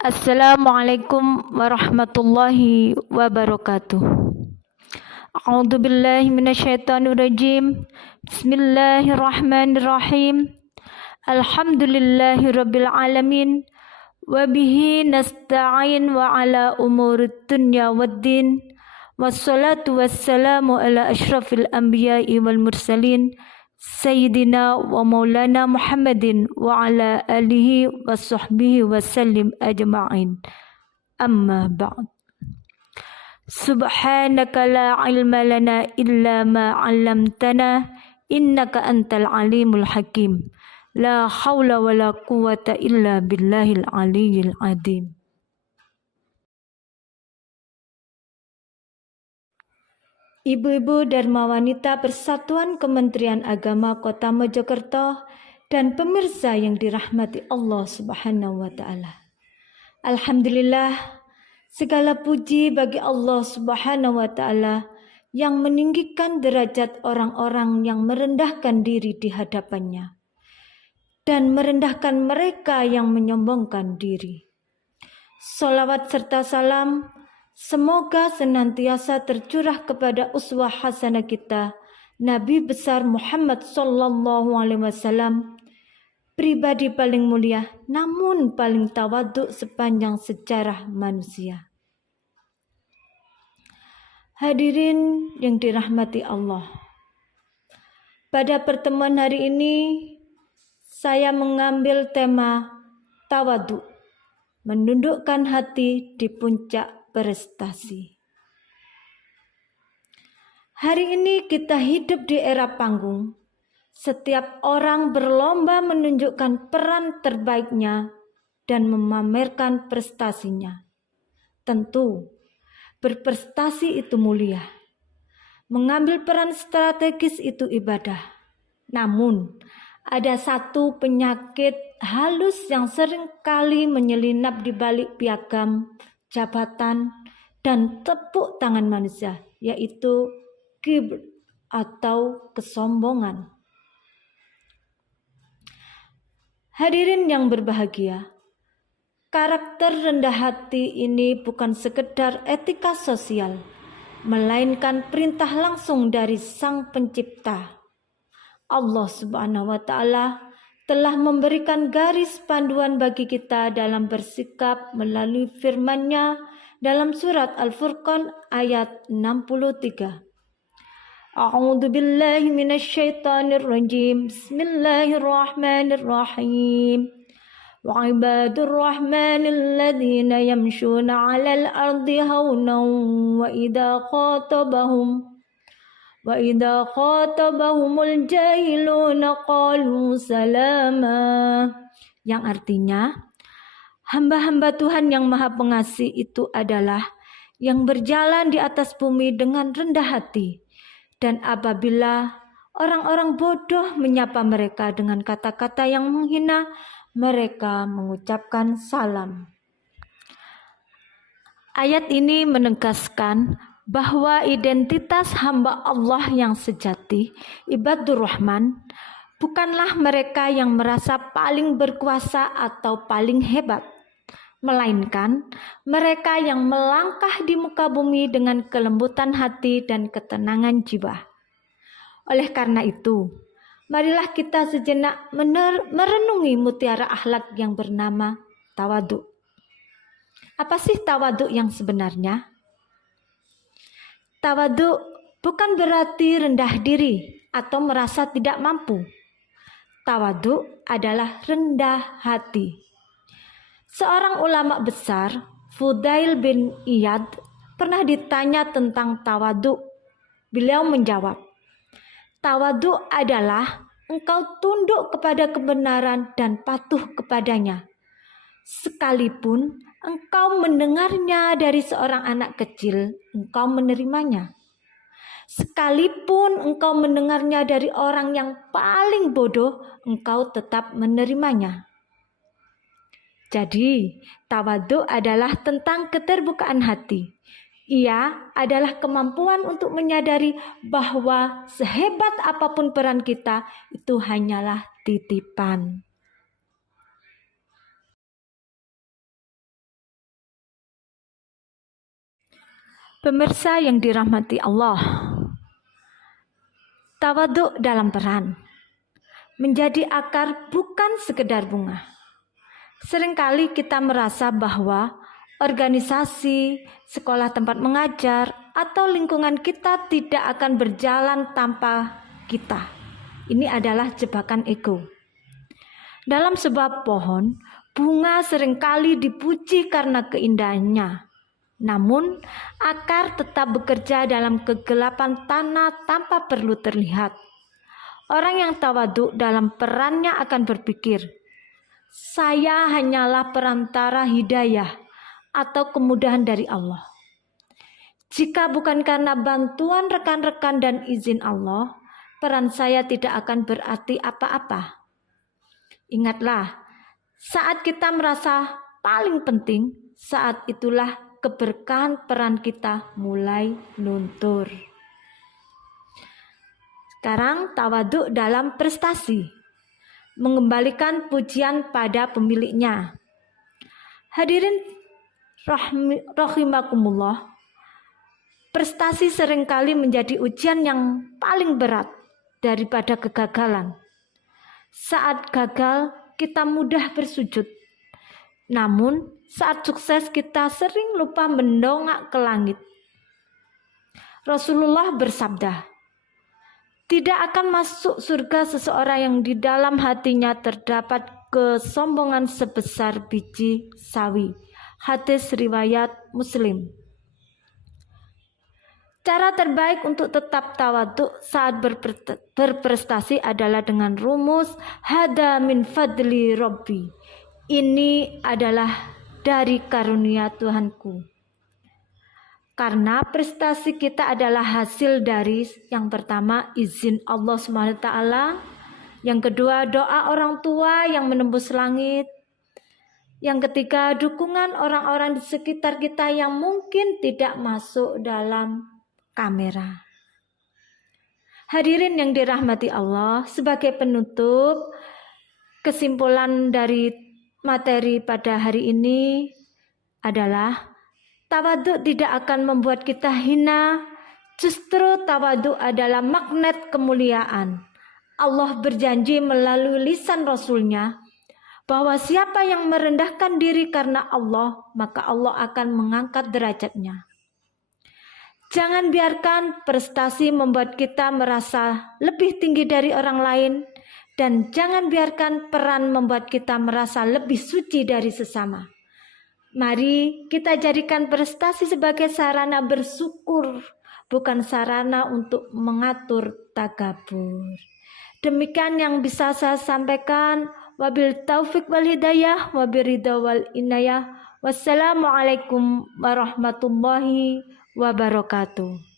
Assalamualaikum warahmatullahi wabarakatuh. A'udzu billahi minasyaitonir rajim. Bismillahirrahmanirrahim. Alhamdulillahirabbil alamin. Wa bihi nasta'in wa ala umurid dunya waddin. Wassalatu wassalamu ala asyrafil anbiya'i wal mursalin. Sayyidina wa maulana Muhammadin wa ala alihi wa sahbihi wa sallim ajma'in. Amma ba'd. Subhanaka la ilma lana illa ma 'allamtana innaka antal alimul hakim. La haula wa la quwwata illa billahil aliyyil azim. Ibu-ibu Dharma Wanita Persatuan Kementerian Agama Kota Mojokerto dan pemirsa yang dirahmati Allah Subhanahu wa taala. Alhamdulillah, segala puji bagi Allah Subhanahu wa taala yang meninggikan derajat orang-orang yang merendahkan diri di hadapannya dan merendahkan mereka yang menyombongkan diri. Salawat serta salam semoga senantiasa tercurah kepada uswah hasanah kita, Nabi besar Muhammad sallallahu alaihi wasallam, pribadi paling mulia namun paling tawadhu sepanjang sejarah manusia. Hadirin yang dirahmati Allah, pada pertemuan hari ini saya mengambil tema tawadhu, menundukkan hati di puncak prestasi. Hari ini kita hidup di era panggung. Setiap orang berlomba menunjukkan peran terbaiknya dan memamerkan prestasinya. Tentu, berprestasi itu mulia. Mengambil peran strategis itu ibadah. Namun, ada satu penyakit halus yang sering kali menyelinap di balik piagam, jabatan, dan tepuk tangan manusia, yaitu kibr atau kesombongan. Hadirin yang berbahagia, karakter rendah hati ini bukan sekedar etika sosial, melainkan perintah langsung dari Sang Pencipta. Allah Subhanahu wa taala telah memberikan garis panduan bagi kita dalam bersikap melalui firman-Nya dalam surat Al-Furqan ayat 63. A'udzu billahi minasyaitonir rajim. Bismillahirrahmanirrahim. Wa ibadur rahmanil ladzina yamshuna 'alal ardi haunan wa idza khatabahumul jahiluna qalu salama, yang artinya hamba-hamba Tuhan yang Maha Pengasih itu adalah yang berjalan di atas bumi dengan rendah hati, dan apabila orang-orang bodoh menyapa mereka dengan kata-kata yang menghina, mereka mengucapkan salam. Ayat ini menegaskan bahwa identitas hamba Allah yang sejati, ibadur Rahman, bukanlah mereka yang merasa paling berkuasa atau paling hebat, melainkan mereka yang melangkah di muka bumi dengan kelembutan hati dan ketenangan jiwa. Oleh karena itu, marilah kita sejenak merenungi mutiara akhlak yang bernama tawadhu. Apa sih tawadhu yang sebenarnya? Tawadhu bukan berarti rendah diri atau merasa tidak mampu. Tawadhu adalah rendah hati. Seorang ulama besar, Fudail bin Iyad, pernah ditanya tentang tawadhu. Beliau menjawab, tawadhu adalah engkau tunduk kepada kebenaran dan patuh kepadanya, sekalipun engkau mendengarnya dari seorang anak kecil, engkau menerimanya. Sekalipun engkau mendengarnya dari orang yang paling bodoh, engkau tetap menerimanya. Jadi, tawadhu adalah tentang keterbukaan hati. Ia adalah kemampuan untuk menyadari bahwa sehebat apapun peran kita, itu hanyalah titipan. Pemirsa yang dirahmati Allah, tawaduk dalam peran menjadi akar bukan sekedar bunga. Seringkali kita merasa bahwa organisasi, sekolah tempat mengajar, atau lingkungan kita tidak akan berjalan tanpa kita. Ini adalah jebakan ego. Dalam sebuah pohon, bunga seringkali dipuji karena keindahannya. Namun, akar tetap bekerja dalam kegelapan tanah tanpa perlu terlihat. Orang yang tawaduk dalam perannya akan berpikir, saya hanyalah perantara hidayah atau kemudahan dari Allah. Jika bukan karena bantuan rekan-rekan dan izin Allah, peran saya tidak akan berarti apa-apa. Ingatlah, saat kita merasa paling penting, saat itulah keberkahan peran kita mulai luntur. Sekarang tawaduk dalam prestasi, mengembalikan pujian pada pemiliknya. Hadirin rahimakumullah, prestasi seringkali menjadi ujian yang paling berat daripada kegagalan. Saat gagal, kita mudah bersujud. Namun, saat sukses kita sering lupa mendongak ke langit. Rasulullah bersabda, tidak akan masuk surga seseorang yang di dalam hatinya terdapat kesombongan sebesar biji sawi. Hadis riwayat Muslim. Cara terbaik untuk tetap tawaduk saat berprestasi adalah dengan rumus hada min fadli Rabbi. Ini adalah dari karunia Tuhanku. Karena prestasi kita adalah hasil dari yang pertama izin Allah SWT, yang kedua doa orang tua yang menembus langit, yang ketiga dukungan orang-orang di sekitar kita yang mungkin tidak masuk dalam kamera. Hadirin yang dirahmati Allah, sebagai penutup, kesimpulan dari materi pada hari ini adalah tawaduk tidak akan membuat kita hina. Justru tawaduk adalah magnet kemuliaan. Allah berjanji melalui lisan Rasul-Nya bahwa siapa yang merendahkan diri karena Allah, maka Allah akan mengangkat derajatnya. Jangan biarkan prestasi membuat kita merasa lebih tinggi dari orang lain, dan jangan biarkan peran membuat kita merasa lebih suci dari sesama. Mari kita jadikan prestasi sebagai sarana bersyukur, bukan sarana untuk mengatur takabur. Demikian yang bisa saya sampaikan. Wabil taufik wal hidayah, wabiridha wal inayah. Wassalamualaikum warahmatullahi wabarakatuh.